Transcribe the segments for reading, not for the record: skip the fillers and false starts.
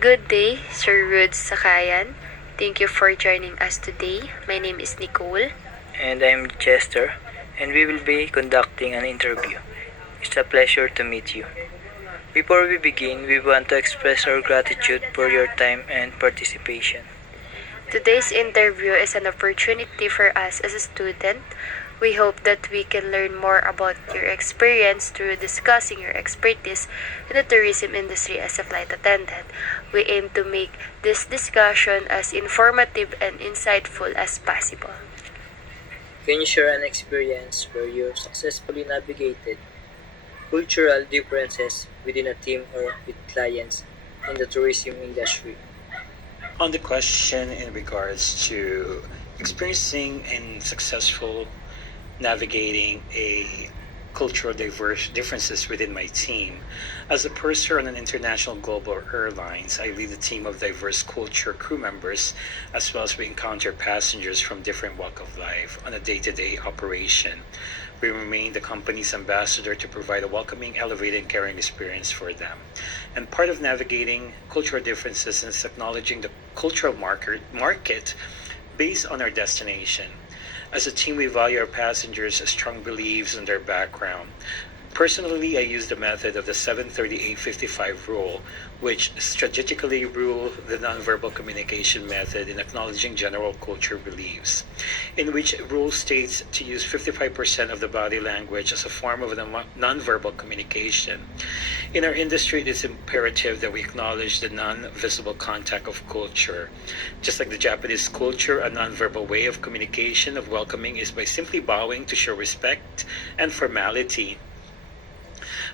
Good day, Sir Rude Sakayan. Thank you for joining us today. My name is Nicole. And I'm Chester, and we will be conducting an interview. It's a pleasure to meet you. Before we begin, we want to express our gratitude for your time and participation. Today's interview is an opportunity for us as a student. We hope that we can learn more about your experience through discussing your expertise in the tourism industry as a flight attendant. We aim to make this discussion as informative and insightful as possible. Can you share an experience where you successfully navigated cultural differences within a team or with clients in the tourism industry? On the question in regards to experiencing and successful navigating a cultural diverse differences within my team. As a purser on an international global airlines, I lead a team of diverse culture crew members, as well as we encounter passengers from different walk of life on a day-to-day operation. We remain the company's ambassador to provide a welcoming, elevated, and caring experience for them. And part of navigating cultural differences is acknowledging the cultural market based on our destination. As a team, we value our passengers' strong beliefs and their background. Personally, I use the method of the 738-55 rule, which strategically rule the nonverbal communication method in acknowledging general culture beliefs, in which rule states to use 55% of the body language as a form of nonverbal communication. In our industry, it is imperative that we acknowledge the non-visible contact of culture. Just like the Japanese culture, a nonverbal way of communication of welcoming is by simply bowing to show respect and formality.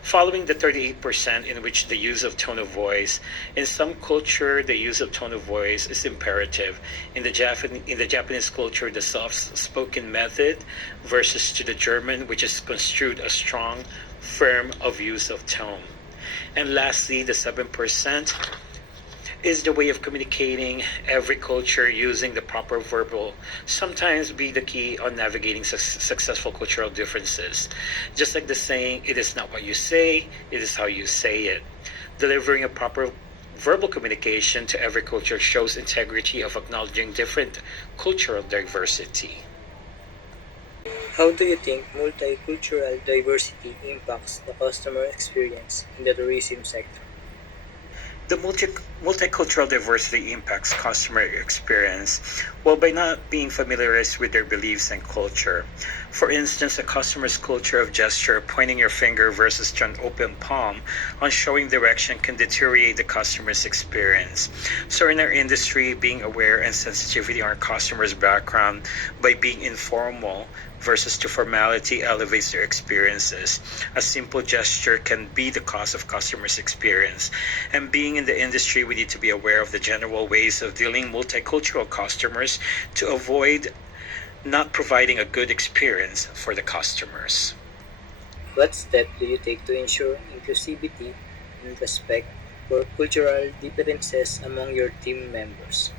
Following the 38% in which the use of tone of voice, in some culture, the use of tone of voice is imperative. In the Japanese culture, the soft-spoken method versus to the German, which is construed as strong, firm of use of tone. And lastly, the 7% is the way of communicating every culture using the proper verbal sometimes be the key on navigating successful cultural differences. Just like the saying, it is not what you say, it is how you say it. Delivering a proper verbal communication to every culture shows integrity of acknowledging different cultural diversity. How do you think multicultural diversity impacts the customer experience in the tourism sector? The multicultural diversity impacts customer experience well by not being familiarized with their beliefs and culture. For instance, a customer's culture of gesture, pointing your finger versus an open palm on showing direction can deteriorate the customer's experience. So in our industry, being aware and sensitivity on our customer's background by being informal versus to formality elevates their experiences. A simple gesture can be the cause of customers' experience. And being in the industry, we need to be aware of the general ways of dealing multicultural customers to avoid not providing a good experience for the customers. What steps do you take to ensure inclusivity and respect for cultural differences among your team members?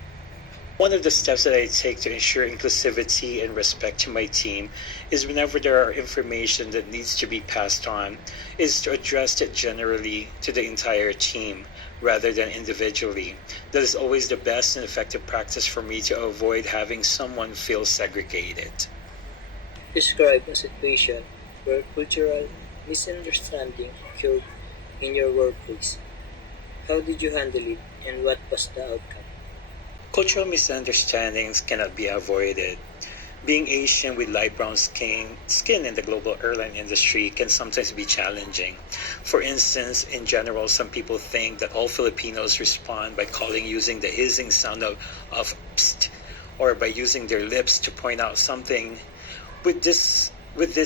One of the steps that I take to ensure inclusivity and respect to my team is whenever there are information that needs to be passed on, is to address it generally to the entire team rather than individually. That is always the best and effective practice for me to avoid having someone feel segregated. Describe a situation where cultural misunderstanding occurred in your workplace. How did you handle it and what was the outcome? Cultural misunderstandings cannot be avoided. Being Asian with light brown skin in the global airline industry can sometimes be challenging. For instance, in general, some people think that all Filipinos respond by using the hissing sound of psst, or by using their lips to point out something. With this,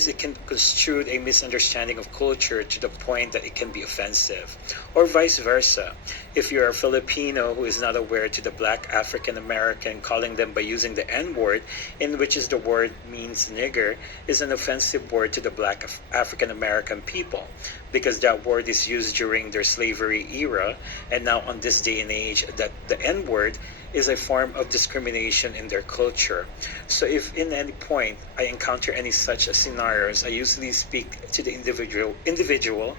it can construe a misunderstanding of culture to the point that it can be offensive, or vice versa. If you're a Filipino who is not aware to the black African American, calling them by using the N word, in which is the word means nigger, is an offensive word to the black African American people, because that word is used during their slavery era, and now on this day and age, that the N word is a form of discrimination in their culture. So if in any point I encounter any such scenarios, I usually speak to the individual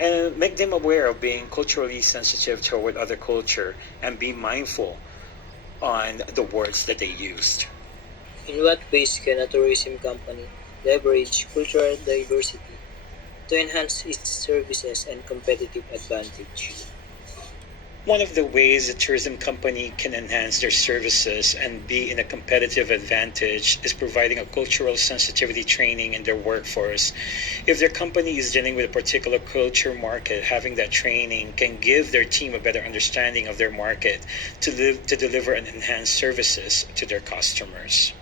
and make them aware of being culturally sensitive toward other culture and be mindful on the words that they used. In what ways can a tourism company leverage cultural diversity to enhance its services and competitive advantage? One of the ways a tourism company can enhance their services and be in a competitive advantage is providing a cultural sensitivity training in their workforce. If their company is dealing with a particular culture market, having that training can give their team a better understanding of their market to deliver and enhance services to their customers.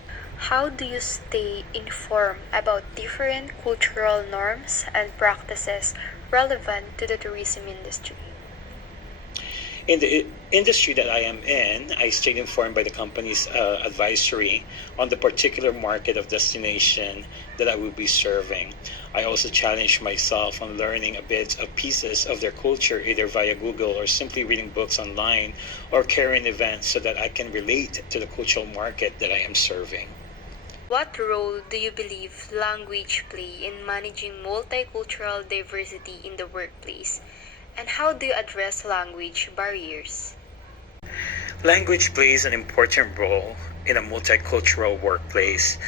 How do you stay informed about different cultural norms and practices relevant to the tourism industry? In the industry that I am in, I stayed informed by the company's advisory on the particular market of destination that I will be serving. I also challenged myself on learning a bit of pieces of their culture either via Google or simply reading books online or carrying events so that I can relate to the cultural market that I am serving. What role do you believe language play in managing multicultural diversity in the workplace? And how do you address language barriers? Language plays an important role in a multicultural workplace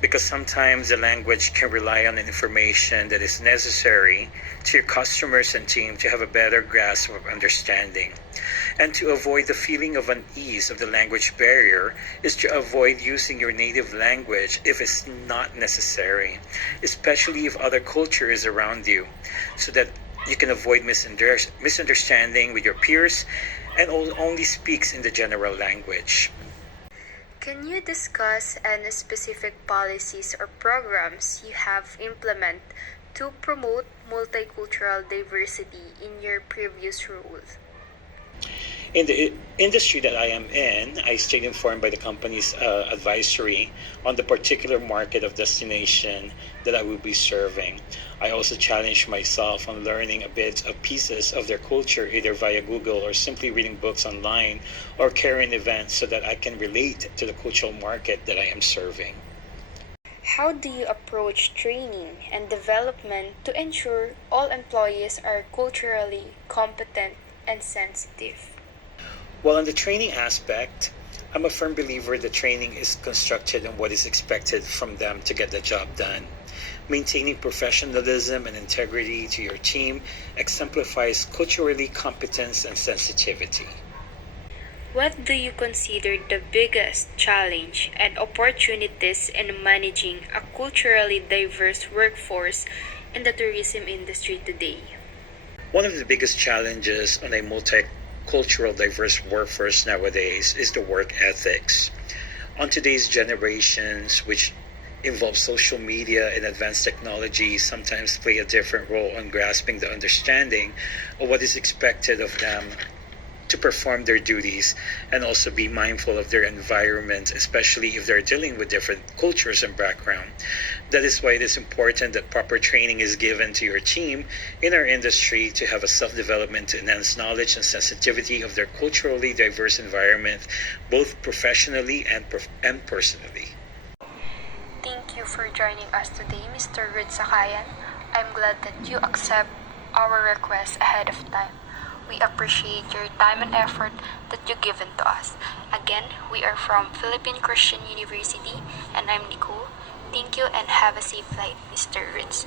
because sometimes the language can rely on information that is necessary to your customers and team to have a better grasp of understanding. And to avoid the feeling of unease of the language barrier is to avoid using your native language if it's not necessary, especially if other culture is around you, so that you can avoid misunderstanding with your peers and only speaks in the general language. Can you discuss any specific policies or programs you have implemented to promote multicultural diversity in your previous role? In the industry that I am in, I stayed informed by the company's advisory on the particular market of destination that I will be serving. I also challenged myself on learning a bit of pieces of their culture either via Google or simply reading books online or carrying events so that I can relate to the cultural market that I am serving. How do you approach training and development to ensure all employees are culturally competent and sensitive? Well, on the training aspect, I'm a firm believer that training is constructed on what is expected from them to get the job done. Maintaining professionalism and integrity to your team exemplifies culturally competence and sensitivity. What do you consider the biggest challenge and opportunities in managing a culturally diverse workforce in the tourism industry today? One of the biggest challenges on a multicultural diverse workforce nowadays is the work ethics. On today's generations, which involve social media and advanced technology, sometimes play a different role on grasping the understanding of what is expected of them to perform their duties and also be mindful of their environment, especially if they're dealing with different cultures and background. That is why it is important that proper training is given to your team in our industry to have a self-development to enhance knowledge and sensitivity of their culturally diverse environment, both professionally and personally. Thank you for joining us today, Mr. Ruud Sakayan. I'm glad that you accept our request ahead of time. We appreciate your time and effort that you've given to us. Again, we are from Philippine Christian University, and I'm Nicole. Thank you and have a safe flight, Mr. Ritz.